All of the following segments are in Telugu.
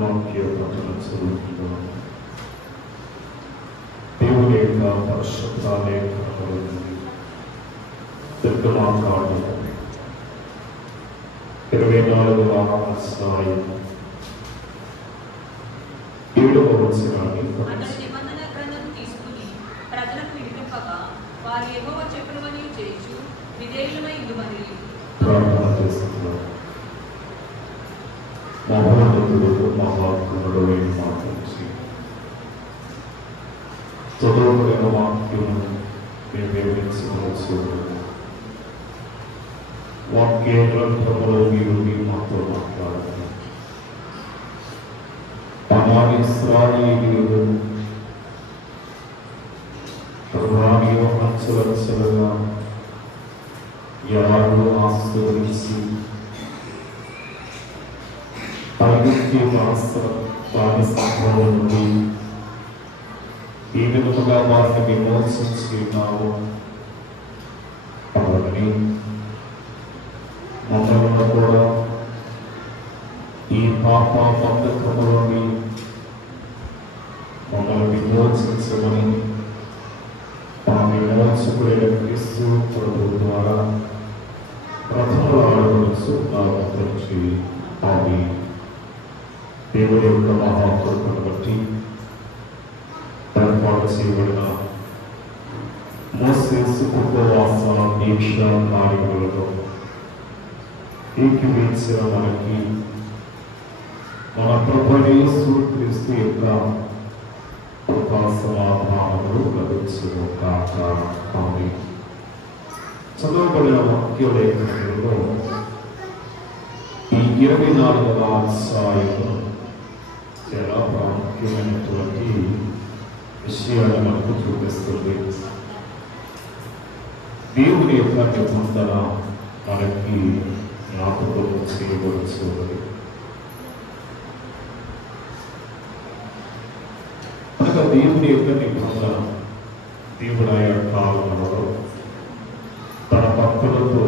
వాక్య పఠన చదువుకుందాం. దేవుని యొక్క పరిశుద్ధ లేఖనముల నుండి నిర్గమాకాండము 24వ అధ్యాయం 7వ వచనాన్ని అతడు నిబంధన గ్రంథం తీసుకుని ప్రజలకు వినిపింపగా వారు యెహోవా చెప్పినవని చేయుచు విధేయులమై ఉండుమని ప్రార్థన చేస్తున్నారు. మహోన్నతుడు మహాత్ముడు అయిన మాట్లాడి చదువుకున్న వాక్యమును మేము వివరించవచ్చు. వాక్య గ్రంథములో మీరు మాతో మాట్లాడారు. అనాది ఇశ్రాయేలీయులు ప్రభువానిలో అంచెలంచెలుగా ఎవరు ఆశీర్వదించి ఐగుప్తు బానిసత్వం నుండి ఈ విధముగా వారిని విమోచించి ఉన్నావు. అవన్నీ మమ్మల్ని కూడా ఈ పాప బంధకములోని మమ్మల్ని విమోచించమని మా విమోచకుడైన క్రీస్తు ప్రభు ద్వారా ప్రథమ ఆడవచ్చు నుంచి ఆమె దేవుడి యొక్క మహాకృపను బట్టి ఏర్పాటు చేయబడిన మోసేసు ఉపవాస దీక్ష కార్యములలో ఏకీవించిన మనకి మన ప్రభువైన యేసు క్రీస్తు యొక్క కృపా సమాధానములు లభించును గాక. ఆమేన్. చదవబడిన వాక్య లేఖనంలో ఈ 24వ అధ్యాయము చాలా ప్రాముఖ్యమైనటువంటి విషయాలు మనకు చూపిస్తుంది. దేవుని యొక్క నిబంధన మనకి జ్ఞాపకం చేయబడుతుంది. అనగా దేవుని యొక్క నిబంధన దేవుడు ఆయన కాలంలో తన భక్తులతో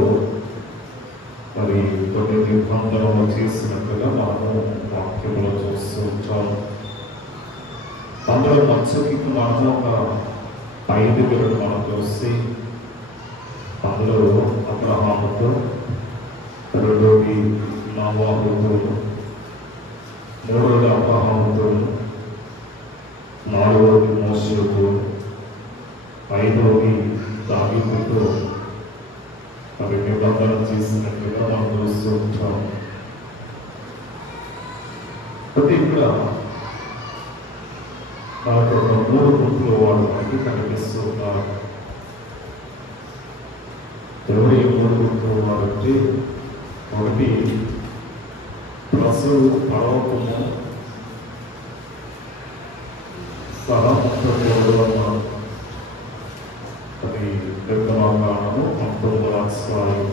మరి కొన్ని నిబంధనలు చేసినట్లుగా మనము వాక్యంలో చూస్తూ ఉంటాము. అందులో మత్స్యకి మనము ఒక 5 విలువలు మనం చూస్తే అందులో అబ్రహాముతో, రెండోది నోవాహుతో, మూడోది అబ్రహాముతో, నాలుగోది మోషేతో, ఐదోది దావీదుతో అవి నిబంధన చేసినట్లుగా మనం చూస్తూ ఉంటాం. ప్రతి ఇక్కడ మనకు ఒక 3 గుంపులు వాళ్ళు మనకి కనిపిస్తూ ఉన్నారు. ఎవరి 3 గుంపులు వారంటే, ఒకటి ప్రసవు పర్వతము సహముఖ అది నిర్గమాకాండము 19వ అధ్యాయం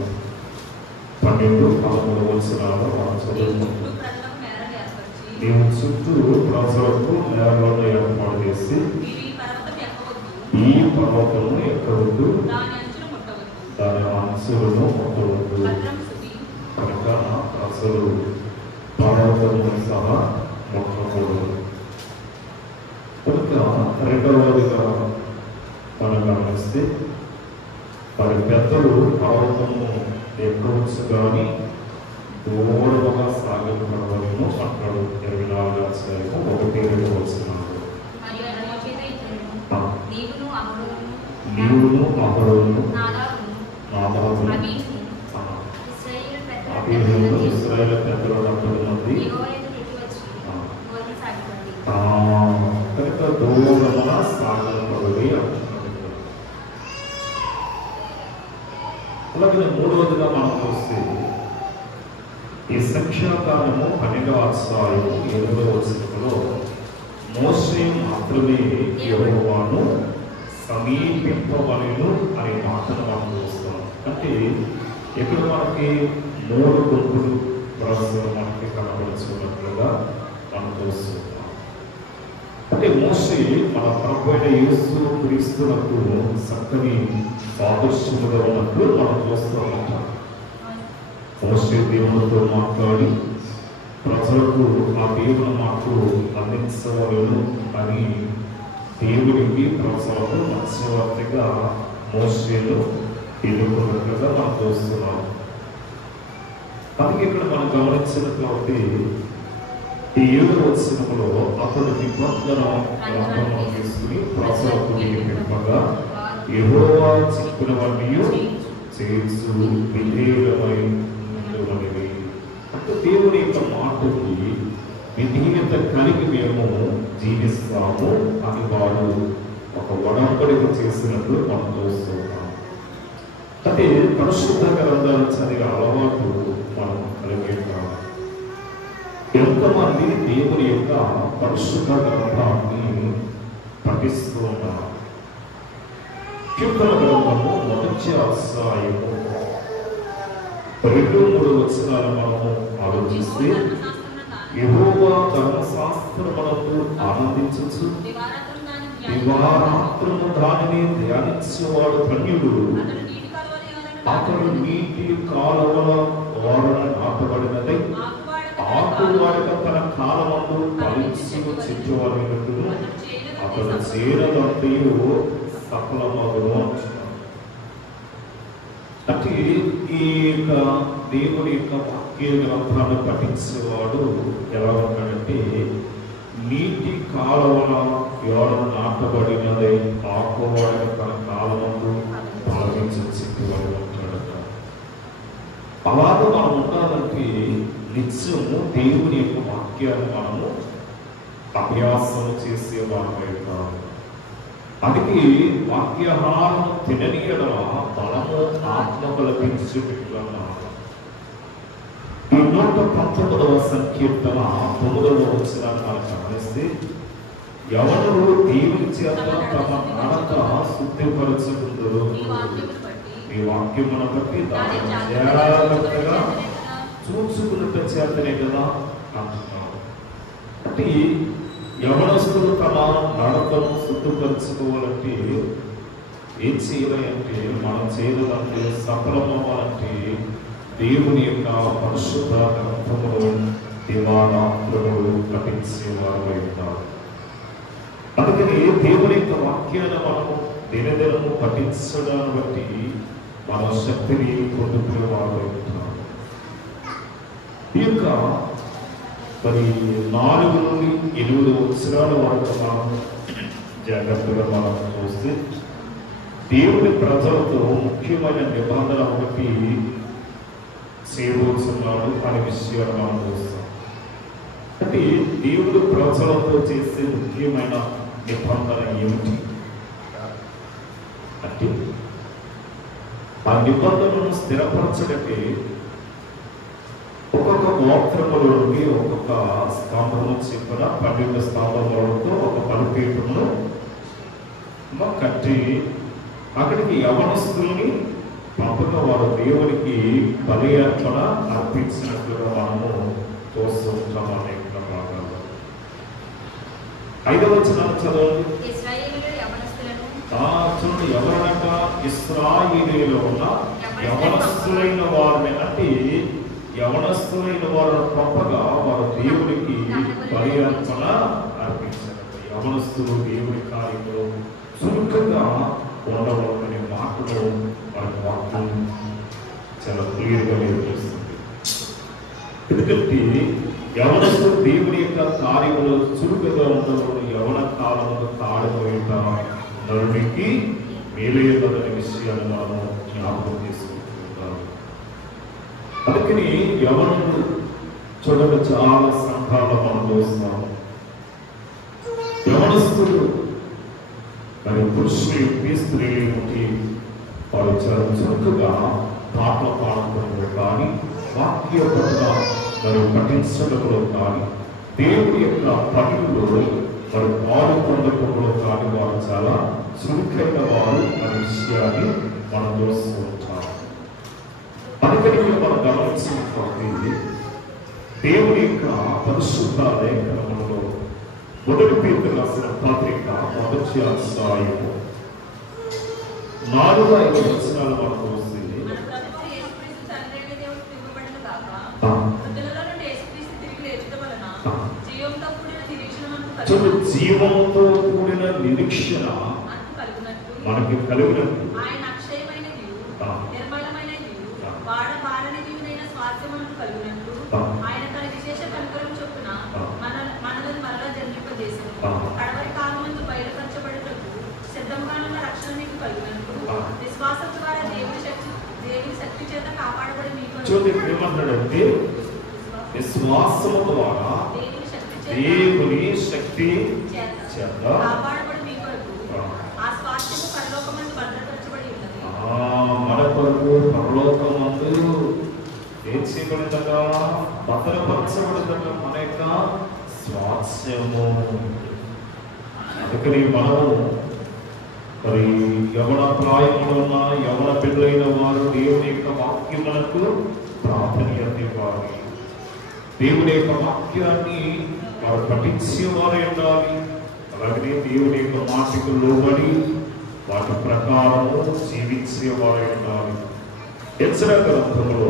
12-13 వచనాలు మనం చదువుకుంటాం. నీవు చుట్టూ ప్రజలకు నేలను ఏర్పాటు చేసి ఈ పర్వతము ఎక్కవద్దు, దాని అంచులను ముట్టవద్దు. కనుక ప్రజలు పర్వతము సహా ముట్టకూడదు. కనుక రెండవదిగా మనం గమనిస్తే వారి పెద్దలు పర్వతము ఎక్కవచ్చు కానీ దూరంగా సాగకూడదను అంటాడు. 24వ అధ్యాయము 1-2 వచనాలు. నీవును అహరోను నాదాబును అబీహును ఇశ్రాయేలు పెద్దలు 70 మంది కనుక దూరమున సాగకూడదు అంటున్నాడు. అలాగే మూడవదిగా మనం చూస్తే ఈ సంఖ్యాకాలము 12వ అధ్యాయము 7వ వచనంలో మోషే మాత్రమే యెహోవాను సమీపింపవలెను అనే మాటను మనం చూస్తాం. అంటే ఇక్కడ మనకి 3 గుంపులు ప్రజలు మనకి కనబడుతున్నట్లుగా మనం చూస్తున్నాం. అంటే మోషే మన ప్రభువైన యేసు క్రీస్తునకు చక్కని సాదృశ్యముగా ఉన్నట్లు మనం చూస్తూ ఉంటాం. మోషే దేవునితో మాట్లాడి ప్రజలకు ఆ దేవుని మాటలు అందించవలను అని దేవునికి ప్రజలకు మధ్యవర్తిగా మోషేను ఎన్నుకున్నట్లుగా మనం చూస్తున్నాం. అందుకే ఇక్కడ మనం గమనించినట్లయితే ఈ 7వ వచనంలో అతడు నిబంధన గ్రంథమును తీసుకుని ప్రజలకు వినిపింపగా యెహోవా చెప్పినవన్నీ చేసు విధేయులమై ఉండవలెను. అంటే దేవుని యొక్క మాటకి విధేయత కలిగి మేము జీవిస్తాము అని వారు ఒక ఒడంబడిక చేసినట్లు మనం చూస్తున్నాం. అంటే పరిశుద్ధ గ్రంథాలు చదివే అలవాటు మనం కలిగి ఉంటాం. ఎంతమంది దేవుని యొక్క పరిశుద్ధ గ్రంథాన్ని పఠిస్తూ ఉన్నారు? కీర్తన గ్రంథము 1వ అధ్యాయము 2-3 వచనాలు మనము ఆలోచిస్తే, యెహోవా ధర్మశాస్త్రమునందు ఆనందించుచు దివారాత్రము దానిని ధ్యానించేవాడు ధన్యుడు. అతడు నీటి కాలువల ఓరన నాటబడినదై ఆకువాడక తన కాలమందు ఫలించి చెట్టువాడు. అతడు చేరదంతయు సఫలమగును అంటున్నాడు. అంటే ఈ యొక్క దేవుని యొక్క వాక్య గ్రంథాన్ని పఠించేవాడు ఎలా ఉంటాడంటే, నీటి కాలువల ఎవరు నాటబడినదై ఆకువాడక తన కాలమందు ఫలించి చెట్టువాడు ఉంటాడట. అలాగే మనం ఉండాలంటే నిత్యము దేవుని యొక్క వాక్యాన్ని మనము అభ్యాసం చేసే వారమై ఉంటాము. అందుకే వాక్యాహారం తిననీయడం బలము ఆత్మకు లభించుటన్నా. ఈ 119వ సంకీర్తన 9వ వచనాన్ని మనం గమనిస్తే, ఎవరు దేవుని చేత తమ నడక శుద్ధిపరచుకుందరో ఈ వాక్యమును బట్టి దాన్ని జాగ్రత్తగా చూసుకున్నట్టు చేతనే కదా అంటున్నాడు. అంటే యవనస్తులు తమ నడకను శుద్ధపరచుకోవాలంటే ఏం చేయాలి అంటే, మనం చేయాలంటే సఫలమవ్వాలంటే దేవుని యొక్క పరిశుద్ధ గ్రంథములు దివారాత్రములు పఠించేవారు ఉంటారు. అందుకని దేవుని యొక్క వాక్యాన్ని మనము దినదినము పఠించడాన్ని బట్టి మన శక్తిని పొందుకునేవారు ఉంటారు. ఈ యొక్క మరి 4-8 వచనాల వరకు మనం జాగ్రత్తగా మనం చూస్తే, దేవుని ప్రజలతో ముఖ్యమైన నిబంధన ఒకటి చేయబోతున్నాడు అనే విషయాన్ని మనం చూస్తాం. అంటే దేవుడు ప్రజలతో చేసే ముఖ్యమైన నిబంధన ఏమిటి అంటే, ఆ నిబంధనను స్థిరపరచడానికి ఒక్కొక్క గోత్రములోకి ఒక్కొక్క స్తంభము చెప్పిన 12 స్తంభములతో ఒక బలిపీఠమును కట్టి అక్కడికి యవనస్తుల్ని పంపగా వారు దేవునికి బలి అర్పణ అర్పించినట్లుగా మనము చూస్తూ ఉంటాం. అనేక భాగాలు 5వ వచనం చదవండి. చూడండి, ఎవరనక ఇశ్రాయేలీయులో ఉన్న యవనస్తులైన వారిని, అంటే యవనస్తులైన వారు పంపగా వారు దేవునికి బలి అర్పణ అర్పించారు. యవనస్తులు దేవుని కార్యంలో చురుకుగా ఉండవలనే మాటలు వారి వాక్యం చాలా క్లియర్గా నేర్పిస్తుంది. ఎందుకంటే యవనస్తులు దేవుని యొక్క కార్యంలో చురుకుగా ఉండవలని యవన కాలంలో తాడిపోయిన నరునికి మేలయ్యదనే విషయాన్ని మనము జ్ఞాపకం చేసుకుంటున్నాము. అందుకని యవనులు చూడక చాలా సంఘాలు మనం చూస్తున్నాము. యవనస్తులు మరి పురుషులు స్త్రీలకి వారు చాలా చురుకుగా పాటలు పాడటంలో కానీ, వాక్య పట్ల మరి పఠించడంలో కానీ, దేవుడి యొక్క పనుల్లో మరి పాలు పొందడంలో కానీ వారు చాలా చురుకైన వారు అనే విషయాన్ని మనం చూస్తూ ఉంటాం. అందుకని మనం గమనించినటువంటి దేవుడి యొక్క పరిశుద్ధ లేఖనములలో 1 పేతురు రాసిన పత్రిక 1వ అధ్యాయము 4-5 వచనాలు మనం చూస్తే, చూడు, జీవంతో కూడిన నిరీక్షణ మనకి కలిగినట్టు ఆయన అక్షయమైనది నిర్మలమైనది వాడబారనిదినైన స్వాస్థ్యములను కలిగినట్టు ఆయన తన విశేష కనుకరం చొప్పున మనలను మరలా జన్మింపజేశారు. కడవరి కాలమందు బయలుపరచబడుటకు సిద్ధంగానున్న రక్షణ మీకు కలిగినట్టు విశ్వాసం ద్వారా దేవుని శక్తి చేత కాపాడబడి మీకు చూడండి ఏమంటాడంటే విశ్వాసము ద్వారా దేవుని శక్తి చేత కాపాడబడి మీ కొరకు ఆ స్వాస్థ్యము పరలోకమందు భద్రపరచబడి ఉన్నది. మన కొరకు పరలోకమందు ఏం చేయబడిందట? భద్రపరచబడిందట మన యొక్క స్వాస్థ్యము. అందుకని మనము మరి యవన ప్రాయములో ఉన్న యవన బిడ్డలైన వారు దేవుని యొక్క వాక్యములకు ప్రాధాన్యత ఇవ్వాలి. దేవుని యొక్క వాక్యాన్ని వారు పఠించేవారు ఉండాలి. అలాగే దేవుని యొక్క మాటకు లోబడి వాటి ప్రకారము జీవించేవారు ఉండాలి. యెషయా గ్రంథంలో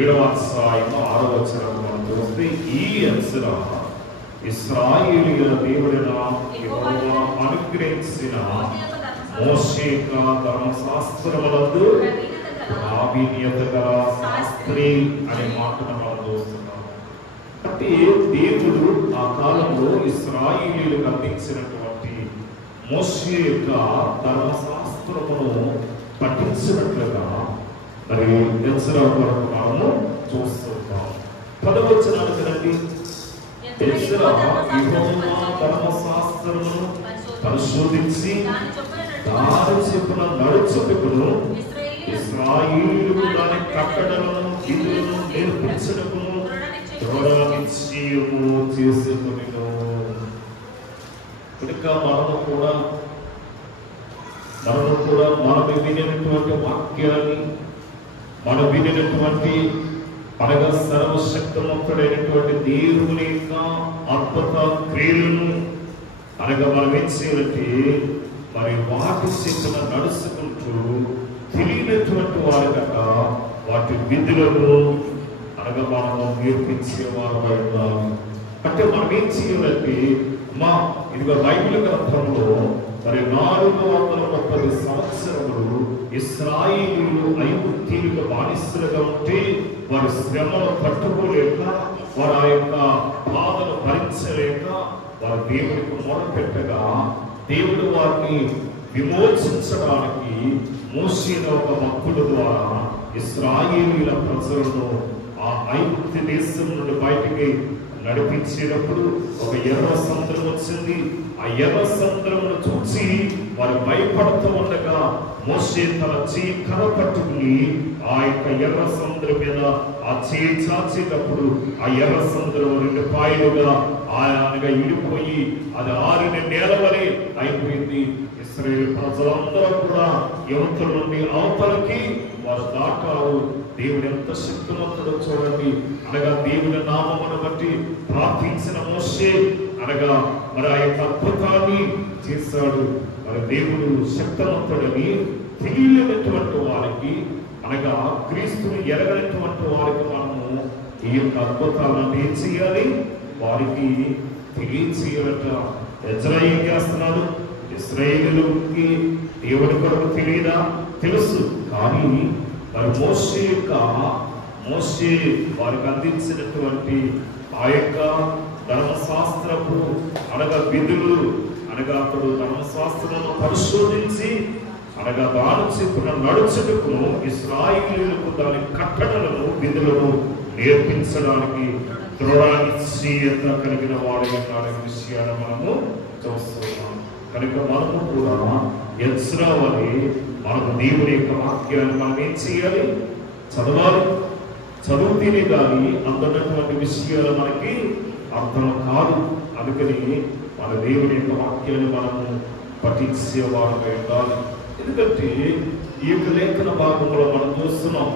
7వ అధ్యాయం 6వ వచనం మనం చూస్తే ఈ యెషయా ఇశ్రాయేలీయుల దేవుడైన యెహోవా అనుగ్రహించిన మోషే యొక్క ధర్మశాస్త్రములందు ప్రావీణ్యత గల శాస్త్రి అనే మాటను మనం చూస్తున్నాం. అంటే దేవుడు ఆ కాలంలో ఇశ్రాయేలీయులకు అందించినటువంటి మోషే యొక్క ధర్మశాస్త్రమును పఠించినట్లుగా మరి యెషయా కొరకు మనము చూస్తున్నాం. 10వ వచనానికి రండి. యెషయా యెహోవా ధర్మశాస్త్రమును పరిశోధించి దాని చొప్పున నడుచుటకును ఇశ్రాయేలుకు దాని కట్టడలను విధులను నేర్పించడము దృఢనిశ్చయము చేసుకొనెను. కనుక మనము కూడా మనం వినినటువంటి వాక్యాన్ని, మనం వినినటువంటి అనగా సర్వశక్తిమంతుడైనటువంటి దేవుని యొక్క అద్భుత క్రియలను అనగా మనం ఏం చేయాలంటే మరి వాటి శక్తిన నడుచుకుంటూ తెలియనటువంటి వారికట వాటి విధులను అనగా మనము నేర్పించేవారు ఉండాలి. అంటే మనం ఏం చేయాలంటే ఇదిగో బైబిల్ గ్రంథంలో మరి 430 సంవత్సరములు ఇశ్రాయేలీయులు ఐగుప్తీయులకు బానిసలుగా ఉంటే వారి శ్రమను తట్టుకోలేక, వారి ఆ యొక్క బాధను భరించలేక వారు దేవుడికి మొరపెట్టగా దేవుడు వారిని విమోచించడానికి మోషే ఒక భక్తుడు ద్వారా ఇశ్రాయేలీయుల ప్రజలను ఆ ఐగుప్తు దేశం నుండి బయటికి నడిపించేటప్పుడు ఒక ఎర్ర సముద్రం వచ్చింది. ఆ ఎర్ర సముద్రమును చూసి వారు భయపడుతూ ఉండగా మోషే తన చేయి కర్ర పట్టుకుని ఆ యొక్క ఎర్ర సముద్రం మీద ఆ చేయి చాచేటప్పుడు ఆ ఎర్ర సముద్రం 2 పాయలుగా ఆయనగా ఇడిపోయి అది ఆరిన నేల వలె అయిపోయింది. ఇశ్రాయేలు ప్రజలందరూ కూడా యువతల నుండి అవతలకి వారు దాటారు. దేవుడు ఎంత శక్తివంతుడో చూడండి. అనగా దేవుని నామమును బట్టి ప్రార్థించిన మోషే అనగా మరి ఆ యొక్క అద్భుతాన్ని చేశాడు. మరి దేవుడు శక్తివంతుడని తెలియనటువంటి వారికి అనగా క్రీస్తుని ఎరగనటువంటి వారికి మనము ఈ యొక్క అద్భుతాలను ఏం చేయాలి? వారికి తెలియచేయాలట. యెషయా ఏం చేస్తున్నాడు? ఇశ్రాయేలుకి దేవుడి కొరకు తెలియదా? తెలుసు. కానీ మరి మోషే వారికి అందించినటువంటి ఆ యొక్క ధర్మశాస్త్రపు అనగా విధులు అనగా అతడు ధర్మశాస్త్రాలను పరిశోధించి అనగా దాని చెప్పిన నడుచుటకు ఇశ్రాయేలీయులకు దాని కట్టడలను విధులను నేర్పించడానికి దృఢనిశ్చయత కలిగిన వాడు అనే విషయాన్ని మనము చూస్తున్నాం. కనుక మనము కూడా యెషయా వలె మనకు దేవుని యొక్క వాక్యాన్ని మనం ఏం చేయాలి? చదవాలి. చదువుతేనే కానీ అందున్నటువంటి విషయాలు మనకి అర్థం కాదు. అందుకని మన దేవుని యొక్క వాక్యాన్ని మనము పఠించేవారుగా ఉండాలి. ఎందుకంటే ఈ యొక్క లేఖన భాగంలో మనం చూస్తున్నాం.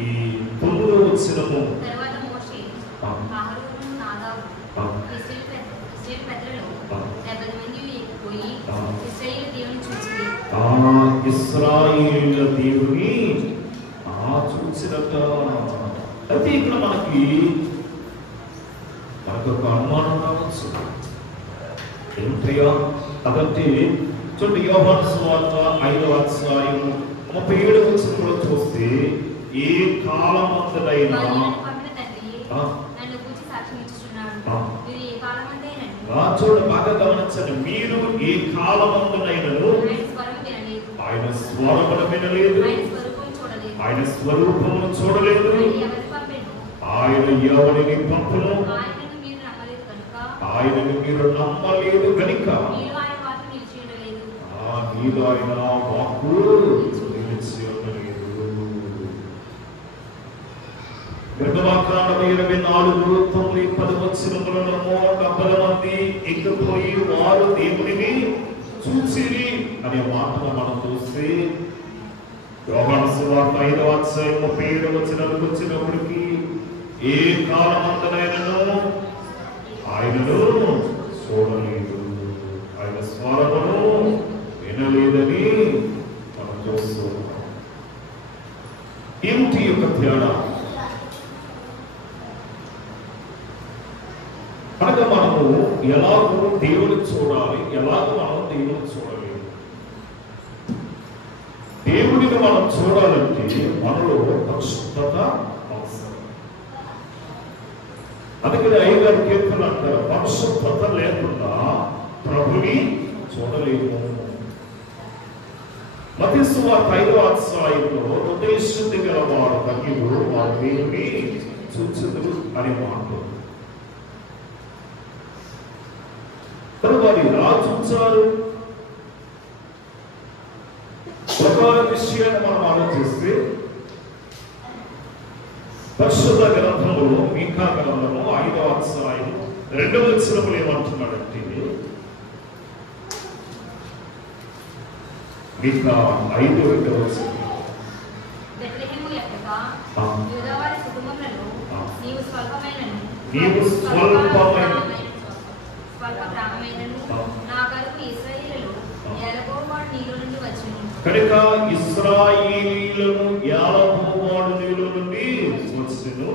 ఈ 9వ వచనము ఇశ్రాయేలు దేవుని చూసినట్ట. అయితే ఇక్కడ మనకి మనకు ఒక అనుమానం రావచ్చు, ఏమిటయ్యా అదంటే. చూడండి, యోహాను సువార్త 5వ అధ్యాయం 37వ వచనంలో చూస్తే, ఏ కాలమందునైనా చూడండి, బాగా గమనించండి, మీరు ఏ కాలమందునైనను ఆయన స్వరమును వినలేదు, ఆయన స్వరూపమును చూడలేదు, ఆయన ఎవరిని పంపును ఆయనను మీరు నమ్మలేదు కనుక మీలో ఆయన వాక్కు నిలిచి ఉండలేదు. నిర్గమాకాండము 24:9-10 70 మంది ఎక్కిపోయి వారు దేవునిని చూసిరి అనే మాటను మనం చూస్తే, యోహాను సువార్త 5వ అధ్యాయం 37వ వచనానికి వచ్చినప్పటికీ, ఏ కాలమందునైనను ఆయనను చూడలేదు, ఆయన స్వరమును వినలేదని మనం చూస్తూ ఉన్నాం. ఏమిటి యొక్క తేడా? అనగా మనము ఎలాగో దేవుని చూడాలి, ఎలాగో మనం దేవుని చూడలేదు. దేవుడిని మనం చూడాలంటే మనలో పరిశుద్ధత అవసరం. అందుకని 5వ కీర్తన అంటారు, పరిశుద్ధత లేకుండా ప్రభుని చూడలేము. మత్తయి సువార్త 5వ అధ్యాయంలో హృదయశుద్ధి గల వారు ధన్యులు, వారు దేవుని చూచుదురు అని మాట. వారు ఎలా చూచారు? ఒక విషయాన్ని మనం ఆలోచిస్తే, పరిశుద్ధ గ్రంథములో మీకా గ్రంథము 5వ అధ్యాయం 2వ వచనములు ఏమంటున్నాడంటే, మీకా 5:2 వచనం, నీవు స్వల్పమైన కనుక ఇశ్రాయేలీయులను ఏలబోవాడు నీలో నుండి వచ్చెను.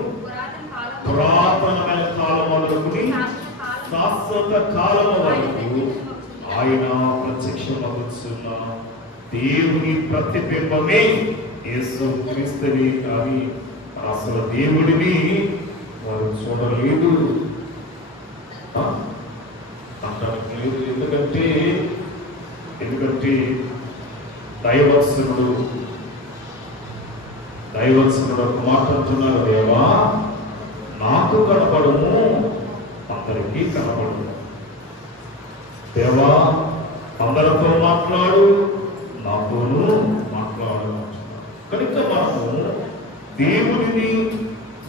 పురాతనమైన కాలం మొదలుకొని శాశ్వత కాలం వరకు ఆయన ప్రత్యక్షమవుతున్న దేవుని ప్రతిబింబమే యేసు క్రీస్తుని. కానీ అసలు దేవుడిని వారు చూడలేదు అంటానికి లేదు. ఎందుకంటే దైవత్సనుడు ఒక మాట అంటున్నారు, దేవా నాకు కనపడము, అందరికీ కనపడము. దేవా అందరితో మాట్లాడు, నాతోనూ మాట్లాడు అంటున్నారు. కనుక మనము దేవుడిని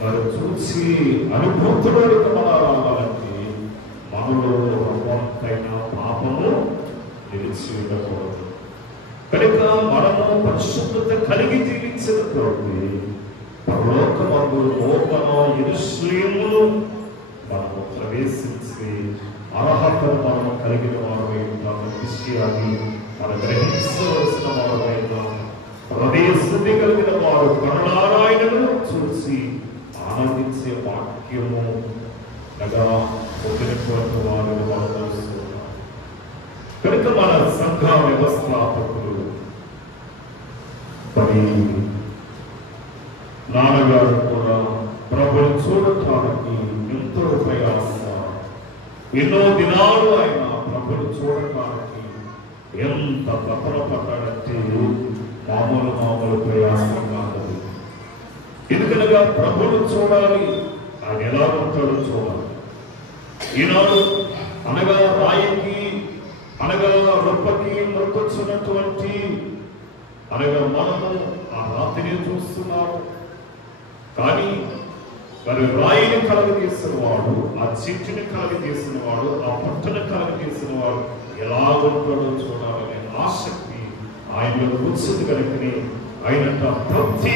మరి చూసి అనుభూతులకు మన రావాలంటే మనలో రవ్వంతైన పాపము నిలిచి ఉండకూడదు. కనుక మనము పరిశుద్ధత కలిగి జీవించకపోతే పరలోకమందు నూతన యెరూషలేమును మనము ప్రవేశించి అర్హతను మనము కలిగిన వారమై ఉంటామన్న విషయాన్ని మనం గ్రహించవలసిన వారమై ఉన్నాము. హృదయ శుద్ధి కలిగిన వారు కరుణారాయణను చూసి ఆనందించే వాక్యము అనగా పొందినటువంటి వారు మనం తెలుస్తున్నారు. కనుక మన సంఘ వ్యవస్థాపకులు మరి నాన్నగారు కూడా ప్రభుని చూడటానికి ఎంతో ప్రయాస, ఎన్నో దినాలు ఆయన ప్రభుని చూడటానికి ఎంత తపనపడ్డాడంటే మామూలు ప్రయాసం కాదు. ఎందుకనగా ప్రభుని చూడాలి, ఆయన ఎలా ఉంటాడో చూడాలి. ఈనాడు అనగా రాయికి అనగా రొప్పకి మొక్కొచ్చినటువంటి అనగా మనము ఆ రాత్రిని చూస్తున్నాము. కానీ మరి రాయిని కలగజేసిన వాడు, ఆ చెట్టుని కలగజేసిన వాడు, ఆ పట్టును కలగజేసిన వాడు ఎలా ఉంటాడో చూడాలనే ఆసక్తి ఆయనలో కూర్చుని కలిగి ఆయనంట ప్రతి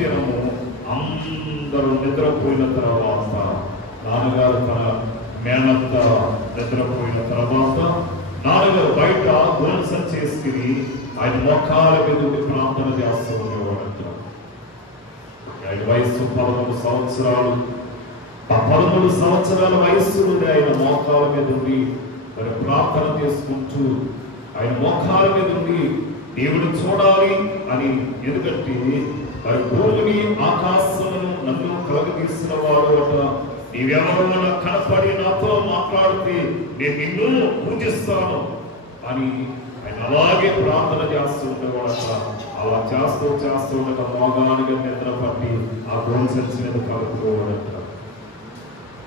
దినము అందరూ నిద్రపోయిన తర్వాత నాన్నగారు తన మేనత్త నిద్రపోయిన తర్వాత నాన్నగారు బయట ధ్వంసం చేసుకుని ఆయన మొఖాల మీద ప్రార్థన చేస్తూ ఉండేవాడంట. ఆయన వయస్సు 13 సంవత్సరాలు తప్ప 13 సంవత్సరాల వయస్సు నుండి ఆయన మోకాల మీద ఉండి మరి ప్రార్థన చేసుకుంటూ ఆయన మోకాల మీద ఉండి దేవుడు చూడాలి అని, ఎందుకంటే మరి భూమిని ఆకాశమును నన్ను కలగదీసిన వాడు అట, నీవెవరు కనపడి నాతో మాట్లాడితే నేను నిన్ను పూజిస్తాను అని ఆయన అలాగే ప్రార్థన చేస్తూ ఉండేవాడట. అలా చేస్తూ ఉండగా మోగానిగా నిద్ర పట్టి ఆ గోల్ సంచి మీద కలుపుకోవాడట.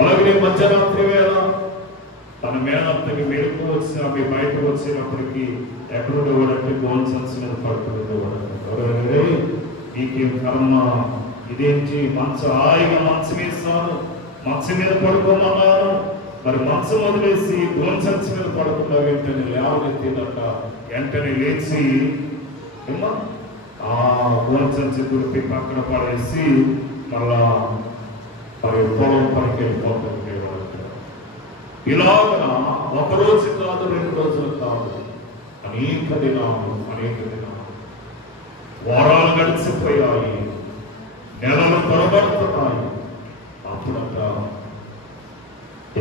అలాగే మధ్యరాత్రి వేళ తన మేనత్తకి మెరుపు వచ్చి అవి బయటకు వచ్చినప్పటికీ ఎక్కడుండేవాడంటే గోల్ సంచి మీద పడుతుండేవాడట. నీకేం కర్మ, ఇదేంటి హాయిగా మంచం వేస్తాను, మంచం మీద పడుకోమన్నాను, మరి మంచం వదిలేసి గోల్ సంచి మీద పడుకున్న వెంటనే లేవనెత్తిందట. వెంటనే లేచి ఆ గోల్ సంచి దులిపి పక్కన పడేసి మళ్ళా మరి పొలం పనికి వెళ్ళిపోతుండేవాడు. ఇలాగా ఒక రోజు కాదు, 2 రోజులు కాదు, అనేక దినాలు వారాలు గడిచిపోయాయి, నెలలు తరబడుతున్నాయి. అప్పుడంట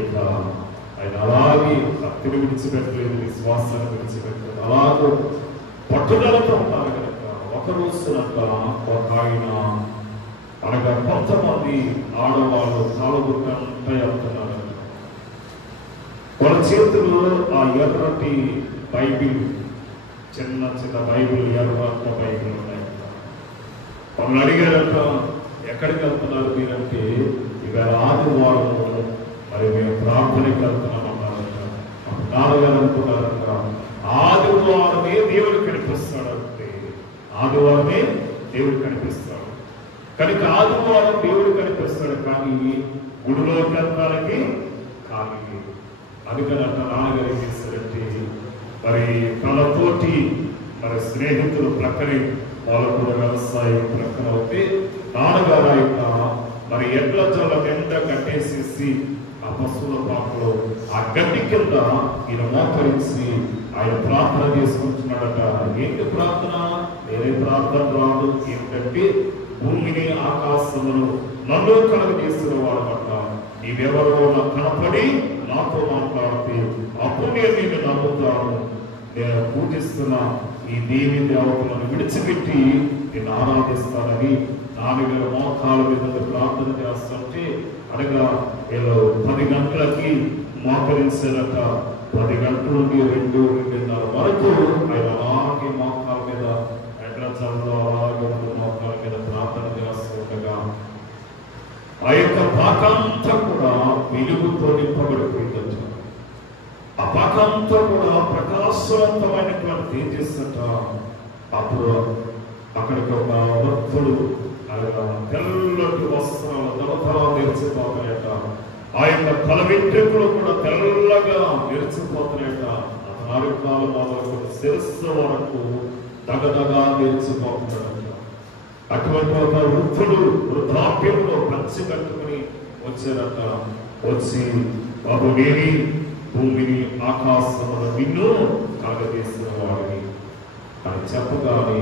ఇక ఆయన అలాగే భక్తిని విడిచిపెట్టలేదు, విశ్వాసాన్ని విడిచిపెట్టలేదు, అలాగే పట్టుదలతో ఉన్నారు కనుక ఒక రోజునంట ఒక ఆయన అనగా కొంతమంది ఆడవాళ్ళు కాలుగుట్టంతా వెళ్తున్నారు. వాళ్ళ చేతులు ఆ ఎర్రటి బైబిల్, చిన్న బైబిల్, ఎర్రటి బైబిల్ ఉన్నాయి. వాళ్ళు అడిగారంట, ఎక్కడికి వెళ్తున్నారు మీరంటే, ఇవాళ ఆదివారం మరి మేము ప్రార్థనకి వెళ్తున్నామన్నారంట. నాన్నగారు అనుకున్నారంట, ఆదివారమే దేవుడు కనిపిస్తాడంటే, ఆదివారమే దేవుడు కనిపిస్తాడు కనుక ఆదివారం దేవుడు కనిపిస్తాడు, కానీ గుడిలోకి వెళ్ళడానికి ఖాళీ లేదు. అందుకనంట నాన్నగారు ఏం చేస్తారంటే, మరి తనతోటి మరి స్నేహితులు ప్రక్కనే, వాళ్ళు కూడా వ్యవసాయం ప్రక్కన అవుతే నాన్నగారు ఆయన మరి ఎడ్ల జల్ల నిండా కట్టేసేసి ఆ పశువుల పాకలో ఆ గడ్డి కింద ఈయన మోకరించి ఆయన ప్రార్థన చేసుకుంటున్నాడట. ఏంటి ప్రార్థన? వేరే ప్రార్థన రాదు. ఏంటంటే భూమిని ఆకాశమును నన్ను కలగజేసిన వాడు అట, నీవెవరో నాకు కనపడి నాతో మాట్లాడితే అప్పుడు నేను నిన్ను నమ్ముతాను, నేను పూజిస్తున్న ఈ దేవి దేవతలను విడిచిపెట్టి నేను ఆరాధిస్తానని నాన్నగారు మోకాల మీద ప్రార్థన చేస్తుంటే అనగా వీళ్ళు 10 గంటలకి మోకరించారట. 10 గంటల నుండి 2:30 వరకు ఆయన అలాగే మోకాల మీద ఎడ్రచల్లో అలాగే మోకాల మీద ప్రార్థన చేస్తుండగా ఆ యొక్క పాకంతా కూడా వెలుగుతో నింపబడిపోయిందట. ఆ పాకంతా కూడా ప్రకాశవంతమైనటువంటి తేజస్సట. అప్పుడు అక్కడికి ఒక భక్తుడు తెల్లటి వస్త్రాలు తలతలా మెరిసిపోతాయట. ఆ యొక్క తల వెంట్రుకలు కూడా తెల్లగా మెరిసిపోతాయట. నాలుగు మొదలు శిరస్సు వరకు దగదగా మెరిసిపోతున్నాడట. అటువంటి ఒక వృద్ధుడు వృద్ధాప్యంలో పంచి కట్టుకుని వచ్చారట. వచ్చి, బాబు నేని భూమిని ఆకాశమును నిన్ను కలగజేసిన వాడిని అని చెప్పగానే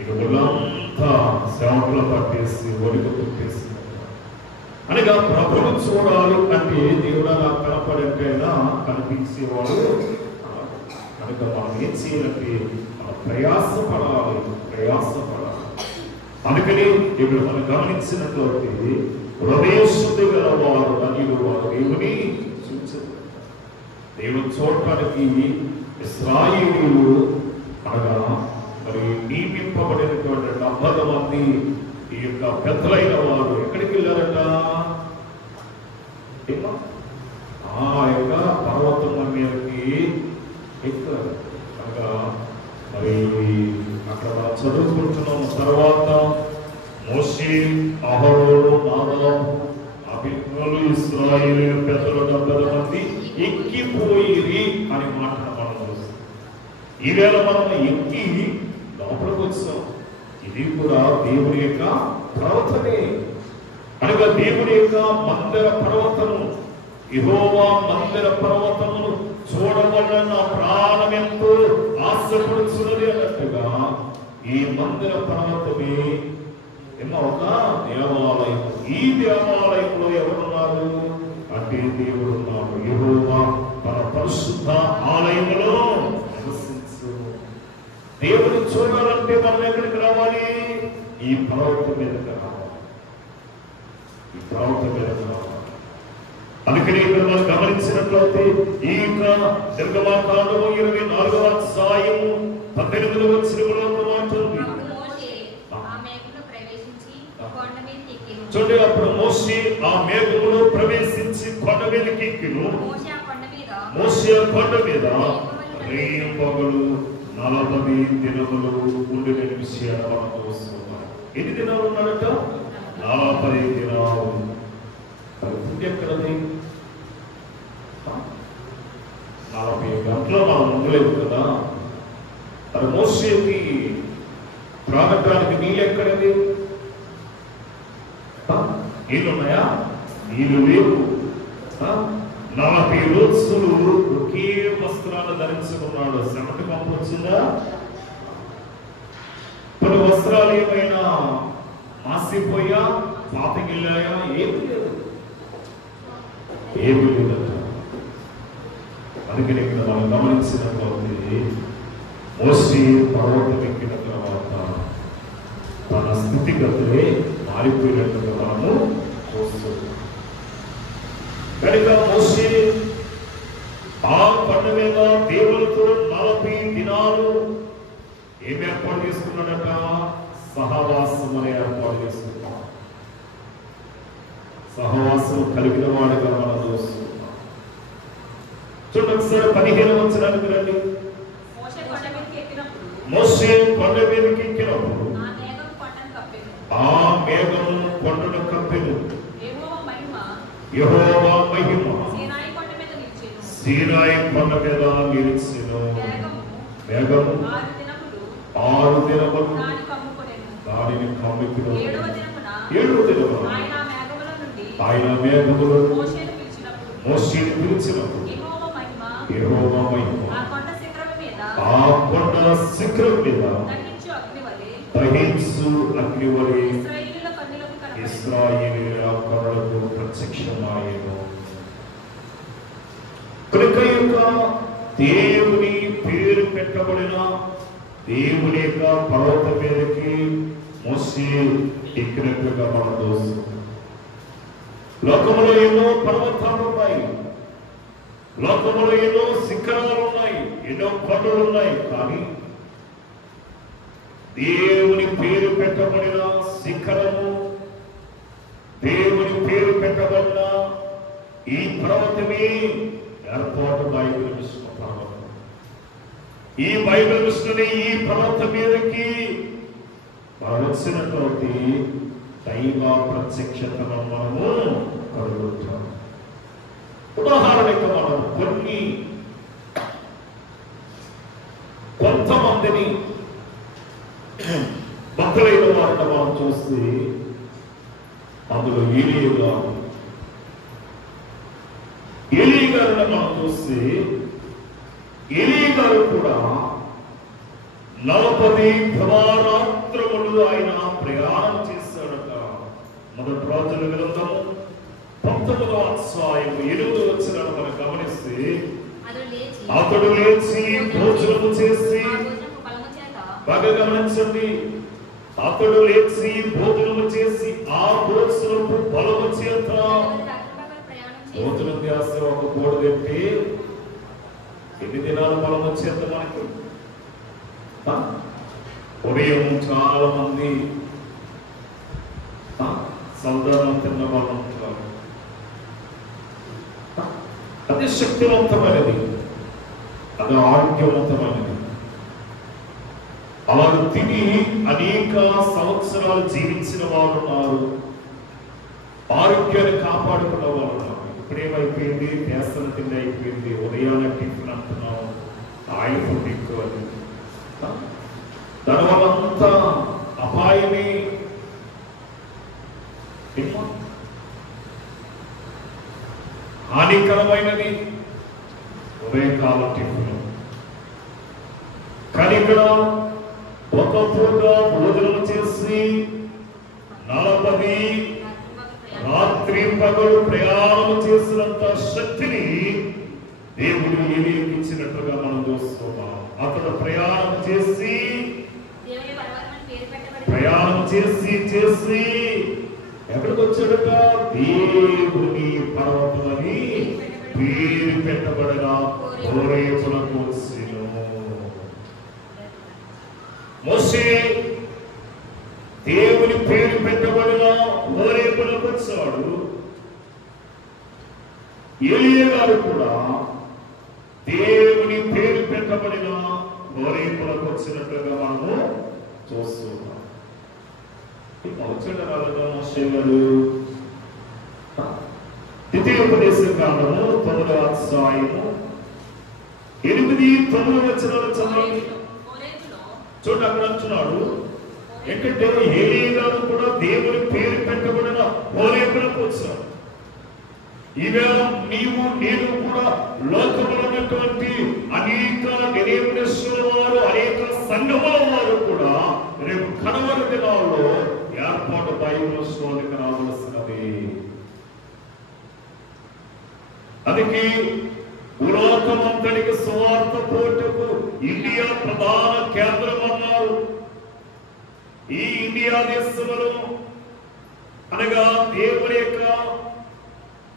ఇరువులంతా సేవకులు పట్టేసి ఒడికి పుట్టేసి అనగా ప్రభువు చూడాలి అంటే దేవుడా నాకు కనపడంటేనా కనిపించేవాడు కనుక మనం ఏం చేయాలంటే ప్రయాసపడాలి. అందుకని ఇప్పుడు మనం గమనించినట్లయితే హృదయశుద్ధి గల వారు మరియు వారు దేవుని చూచారు. దేవుని చూడటానికి ఇశ్రాయేలీయులు అనగా మరి నియమింపబడినటువంటి 70 మంది ఈ యొక్క పెద్దలైన వారు ఎక్కడికి వెళ్ళారట? ఆ యొక్క పర్వతం మీదకి ఎక్కుతారు. అనగా మరి అక్కడ చదువుకుంటున్నాం. తర్వాత మోషే, అహరోను, నాదాబు, అబీహు, ఇశ్రాయేలు పెద్దలు 70 మంది ఎక్కిపోయిరి అని మాట్లాడడం. ఈవేళ మనం ఎక్కి లోపలికి వచ్చాం. ఇది కూడా దేవుని యొక్క పర్వతమే. అనగా దేవుని యొక్క మందిర పర్వతము, యెహోవా మందిర పర్వతమును చూడవలన నా ప్రాణం ఎంతో ఆశపడుచున్నది అన్నట్టుగా ఈ మందిర పర్వతమే ఒక దేవాలయం. ఈ దేవాలయంలో ఎవరున్నారు? అట్టి దేవుడు ఉన్నాడు. యెహోవా తన పరిశుద్ధ ఆలయంలో నివసించు. దేవుని చూడాలంటే మనం ఎక్కడికి రావాలి? ఈ పర్వతం మీదకి రావాలి. ఈ పర్వతం మీదకి రావాలి. అందుకని ఇక్కడ మనం గమనించినట్లయితే ఈ నిర్గమాకాండము 24వ అధ్యాయము 18వ వచనంలో ఒక మాట ఉంది. చూడండి, అప్పుడు మోషే ఆ మేఘములో ప్రవేశించి కొండ మీదకి ఎక్కెను. మోషే కొండ మీద రేయింబగలు 40 దినములు ఉండిన విషయాలు మనం చూస్తున్నాం. ఎన్ని దినాలు ఉన్నాడట? 40 దినాలు. ఎక్కడది? 40 గంటలు మనం ఉండలేదు కదా. అది మోషేకి త్రాగటానికి నీళ్ళు ఎక్కడది? నీళ్ళు ఉన్నాయా? నీళ్ళు లేవు. 40 రోజులు ఒకే వస్త్రాలు ధరించుకున్నాడు. చెమట పంపు వచ్చిందా? కొన్ని వస్త్రాలు ఏమైనా మాసిపోయా, పాతగిల్లాయా? ఏమి లేదు, ఏమి లేదట. అందుకని ఇక్కడ మనం గమనించినట్లయితే మోషే పర్వతం ఎక్కిన తర్వాత తన స్థితిగతులే మారిపోయినట్టుగా మనము చూస్తున్నాం. కనుక మోషే ఆ కొండ మీద దేవునితో 40 దినాలు ఏం ఏర్పాటు చేసుకున్నాడట? సహవాసం అనే ఏర్పాటు చేసుకున్నాడు. సహవాసం కలిగిన వాడుగా మనం చూస్తున్నాం. చూడండి ఒకసారి 15వ వచనానికి రండి. మోషే కొండ మీదకి ఎక్కినప్పుడు ఆ మేఘము కొండను కప్పెను. యెహోవా మహిమ సీనాయి కొండ మీద నిలిచెను. మేఘము 6 దినములు దానిని కమ్ముకొనెను. 7వ దినమున ఆయన మేఘములో మోషేను పిలిచినప్పుడు యెహోవా మహిమ ఆ కొండ శిఖరం మీద దహించు అగ్ని వలె ఇశ్రాయేలీయుల కన్నులకు ప్రత్యక్షమాయెను. కనుక దేవుని పేరు పెట్టబడిన దేవుని యొక్క పర్వతం మీదకి మోషే ఎక్కినట్టుగా మనం చూస్తున్నాం. లోకములో ఎన్నో పర్వతాలు ఉన్నాయి, లోకములో ఎన్నో శిఖరాలు ఉన్నాయి, ఎన్నో కొండలు ఉన్నాయి. కానీ దేవుని పేరు పెట్టబడిన శిఖరము, దేవుని పేరు పెట్టబడిన ఈ పర్వతమే ఏర్పాటు బైబిల్ విష్ణు పర్వతం. ఈ బైబిల్ విష్ణుని ఈ పర్వతం మీదకి వచ్చినటువంటి దైవ ప్రత్యక్షతను మనము కలుగుతాం. ఉదాహరణకు మనం కొంతమందిని భక్తులైన వారిని మనం చూస్తే అందులో ఏలీ గారిని మనం చూస్తే ఏలీ గారు కూడా 40 దివారాత్రములు ఆయన ప్రయాణం చేశాడట. మొదటి రాజుల గ్రంథము 19వ అధ్యాయము 8వ వచనాన్ని మనం గమనిస్తే అతడు లేచి భోజనము చేసి, బాగా గమనించండి, అతడు లేచి భోజనము చేసి ఆ భోజనపు బలము చేత భోజనం చేస్తే ఒక కోడి తింటే ఎన్ని దినాలు బలం వచ్చేంత మనకి? ఉదయం చాలా మంది సౌదానం తిన్న వాళ్ళు ఉంటారు. అది శక్తివంతమైనది, అది ఆరోగ్యవంతమైనది. అలాగే తిని అనేక సంవత్సరాలు జీవించిన వారు ఉన్నారు, ఆరోగ్యాన్ని కాపాడుకున్న వారు ఉన్నారు. ఇప్పుడేమైపోయింది? దేశం తిండి అయిపోయింది, ఉదయాన్నే టిఫిన్ అంటున్నాం, ఆయిల్ ఫుడ్ ఎక్కువ. దానివల్ల అంతా అపాయమే. హానికరమైనది ఉదయకాల టిఫిన్. కానీ ఇక్కడ ఒక పూట భోజనం చేసి 40 రాత్రి పగలు ప్రయాణం చేసిన కావలసినంత శక్తిని దేవుడు ఏలియాకి ఇచ్చినట్లుగా మనం చూస్తున్నాం. అతడు ప్రయాణం చేసి ఎక్కడికి వచ్చాడట? దేవుని పర్వతమని పేరు పెట్టబడిన హోరేబునకు వచ్చెను. మోషే దేవుని పేరు పెట్టబడిన హోరేబునకు వచ్చాడు. ఏలియా గారు కూడా దేవుని పేరు పెట్టబడిన హోరేబునకు వచ్చినట్లుగా మనము చూస్తున్నాం. వచ్చాడు రాలేదా మోషే గారు? ద్వితీయోపదేశ కాండము 9వ అధ్యాయము 8-9 వచనాలు చదవండి. చూడండి, అక్కడ అంటున్నాడు ఏంటంటే ఏలియా గారు కూడా దేవుని పేరు పెట్టబడిన హోరేబునకు వచ్చాడు. ఈవేళ నీవు నేను కూడా లోకములో ఉన్నటువంటి అనేక నిరేమునేశ్వరుల వారు, అనేక సంఘముల వారు కూడా రేపు కడవరి దినాల్లో ఏర్పాటు బైబిల్లోనికి రావాల్సినది. అందుకే లోకమంతటికి సువార్త పోటుకు ఇండియా ప్రధాన కేంద్రం అన్నారు. ఈ ఇండియా దేశంలో అనగా దేవుని యొక్క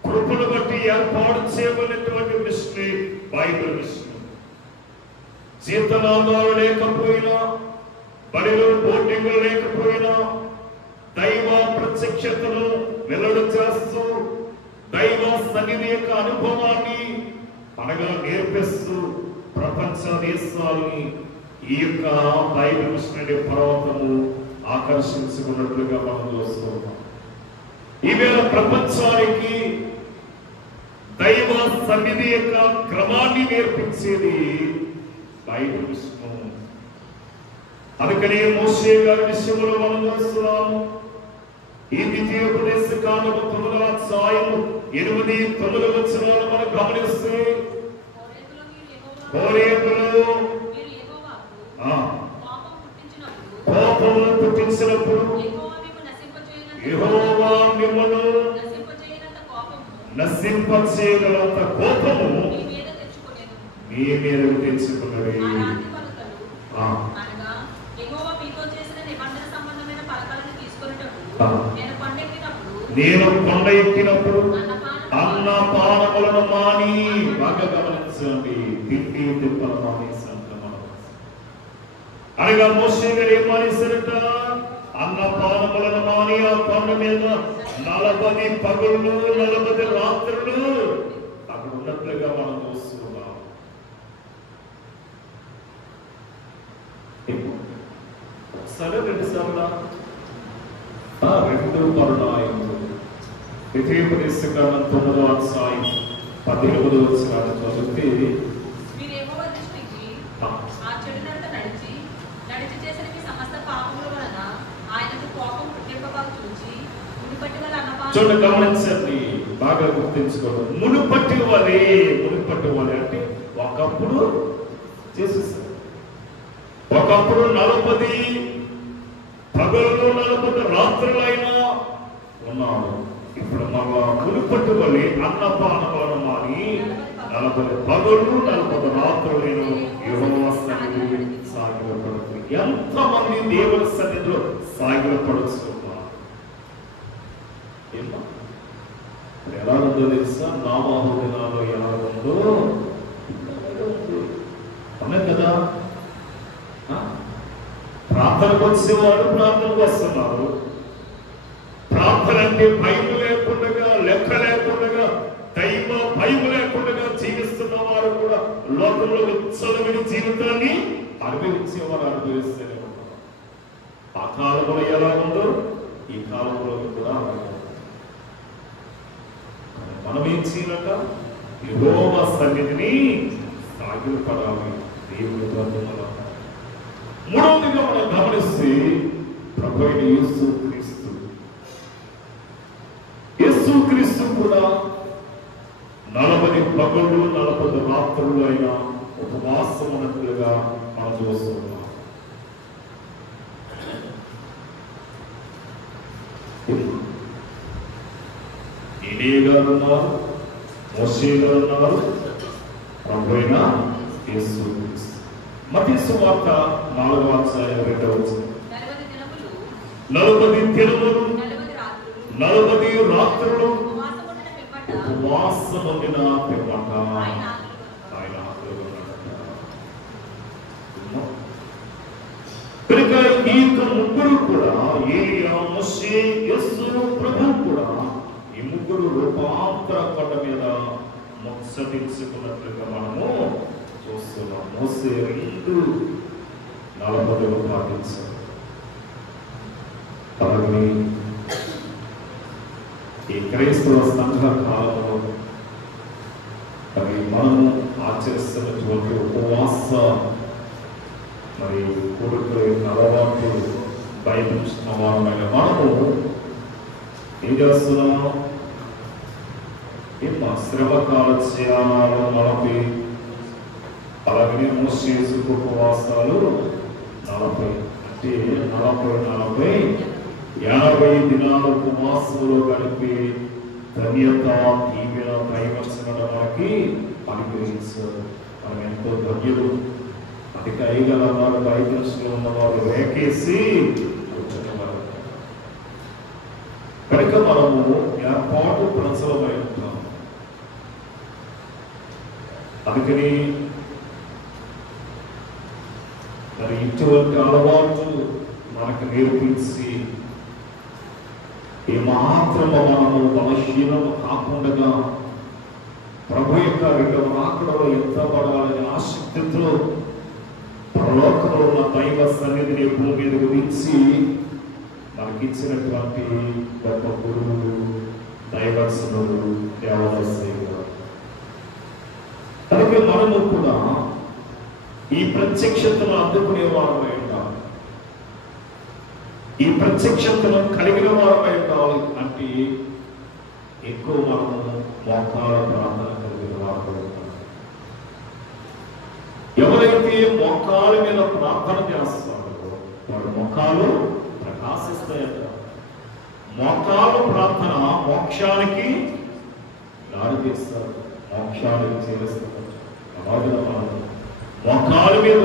కృపను బట్టి ఏర్పాటు చేయబడినటువంటి మిషనరీ బైబిల్ మిషనరీ. జీతనాదాలు లేకపోయినా, బడిలో బోర్డింగ్లు లేకపోయినా, దైవ ప్రత్యక్షతను వెల్లడి చేస్తూ దైవ సన్నిధి యొక్క అనుభవాన్ని అనగా నేర్పిస్తూ ప్రపంచ దేశాలని ఈ యొక్క బైబిల్ మిషనరీ పర్వతము ఆకర్షించుకున్నట్లుగా మనం చూస్తున్నాం. ఈవేళ ప్రపంచానికి దైవ సన్నిధి యొక్క క్రమాన్ని నేర్పించేది బైబిల్ విషయం. అందుకనే మోషే గారి విషయంలో మనం చూస్తున్నాం. ఈ ద్వితీయోపదేశ కాండము 9వ అధ్యాయము 8-9 వచనాలు మనం గమనిస్తే హోరేబులో కోపము పుట్టించినప్పుడు యెహోవా మిమ్మల్ని నశింపచేయగలంత కోపము మీ మీద తెచ్చుకున్నది. నేను కొండ ఎక్కినప్పుడు అన్న పానములను మాని, బాగా గమనించండి, తిండి తిప్పలు మానేశాను. అనగా మోషే గారు ఏం మానేశారట? అన్న పానములను మాని ఆ కొండ మీద 40 పగళ్ళు 40 రాత్రులు అక్కడ ఉన్నట్లుగా మనం చూస్తున్నాం. సరే 2 సార్లు 2 పరుణాయములు ద్వితీయోపదేశ కాండం 9వ అధ్యాయం 18వ వచనాన్ని చదివితే చూడండి, గమనించండి, బాగా గుర్తించుకోండి. మునుపటి వలే అంటే ఒకప్పుడు చేసేసారు. ఒకప్పుడు 40 పగలు 40 రాత్రులైనా ఉన్నాడు. ఇప్పుడు మళ్ళా మునుపటి వలే అన్నపానములను మాని 40 పగలు 40 రాత్రులైన యెహోవా సన్నిధిలో సాగిలపడుతుంది. ఎంతమంది దేవుని సన్నిధిలో సాగిలపడుతున్నారు? ఎలా ఉందో తెలుసా? నామాహు దినాల్లో ఎలా ఉందో అనే కదా. ప్రార్థనకు వచ్చేవాడు ప్రార్థనకు వస్తున్నారు. ప్రార్థన అంటే భయం లేకుండా, లెక్క లేకుండా, దైవ భయం లేకుండా జీవిస్తున్న వారు కూడా లోకంలో విచ్చలవిడి జీవితాన్ని అనుభవించేవారు అనుభవిస్తూనే ఉన్నారు. ఆ కాలంలో ఎలా ఉందో ఈ కాలంలో కూడా మనం ఏం చేయాలట? యెహోవా సన్నిధిని సాగిలపడాలి దేవుని బంధువుల. మూడవదిగా మనం గమనిస్తే ప్రభువైన యేసుక్రీస్తు కూడా 40 పగళ్ళు 40 రాత్రులు అయిన ఉపవాసం ఉన్నట్లుగా మనం చూస్తున్నాం. ఏలియా గారు ఉన్నారు, మోషే గారు ఉన్నారు, ప్రభువైన యేసు క్రీస్తు. మత్తయి సువార్త 4వ అధ్యాయం 2వ వచనం. 40 దినములు 40 రాత్రులు ఉపవాసముండిన పిమ్మట ఆయన ఆకలిగా ఉన్నాడట. కనుక ఈ ముగ్గురు కూడా, ఏలియా, మోషే, యేసు ప్రభువు కూడా, ఈ ముగ్గురు రూపాంతర కొండ మీద ముచ్చటించుకున్నట్లుగా మనము చూస్తున్నాం. మోసే 2:40 పాటించారు. అలాగే ఈ క్రైస్తవ సంఘ కాలంలో మరి మనము ఆచరిస్తున్నటువంటి ఉపవాస మరి కోరికల యొక్క అలవాట్లు బయలుచిన వారమైన మనము ఏం చేస్తున్నాము? మా శ్రమకాల ధ్యానాలు 40, అలాగే మోషే ఉపవాసాలు 40, అంటే 40 80 దినాల ఉపవాసంలో గడిపి ధన్యత, ఈమెన, దైవచనం మనకి అనుగ్రహించారు. మనం ఎంతో ధన్యులు. అధిక ఐగల వారు, బైబిల్స్లో ఉన్నవారు వేకేసి కూర్చున్నవారు. కనుక మనము ఏర్పాటు ప్రజలమై ఉంటాం. అందుకని మరి ఇటువంటి అలవాటు మనకు నేర్పించి ఏమాత్రము మనము బలహీనము కాకుండా ప్రభు యొక్క రెండవ రాకడలో ఎత్తబడాలని ఆసక్తితో పరలోకంలో ఉన్న దైవ సన్నిధిని భూమి మీద గురించి మనకిచ్చినటువంటి గొప్ప గురువులు, దైవజనులు, దేవదాసులు. అలాగే మనము కూడా ఈ ప్రత్యక్షతను అందుకునే వారమై ఉండాలి. ఈ ప్రత్యక్షతను కలిగిన వారమై ఉండాలి అంటే ఎక్కువ మనము మోకాల ప్రార్థన కలిగిన వారు. ఎవరైతే మోకాల మీద ప్రార్థన చేస్తారో వాడు మోకాలు ప్రకాశిస్తాయట. మోకాలు ప్రార్థన మోక్షానికి దారి తీస్తారు, మోక్షానికి చేస్తారు. అలాగే మనం మోకాల మీద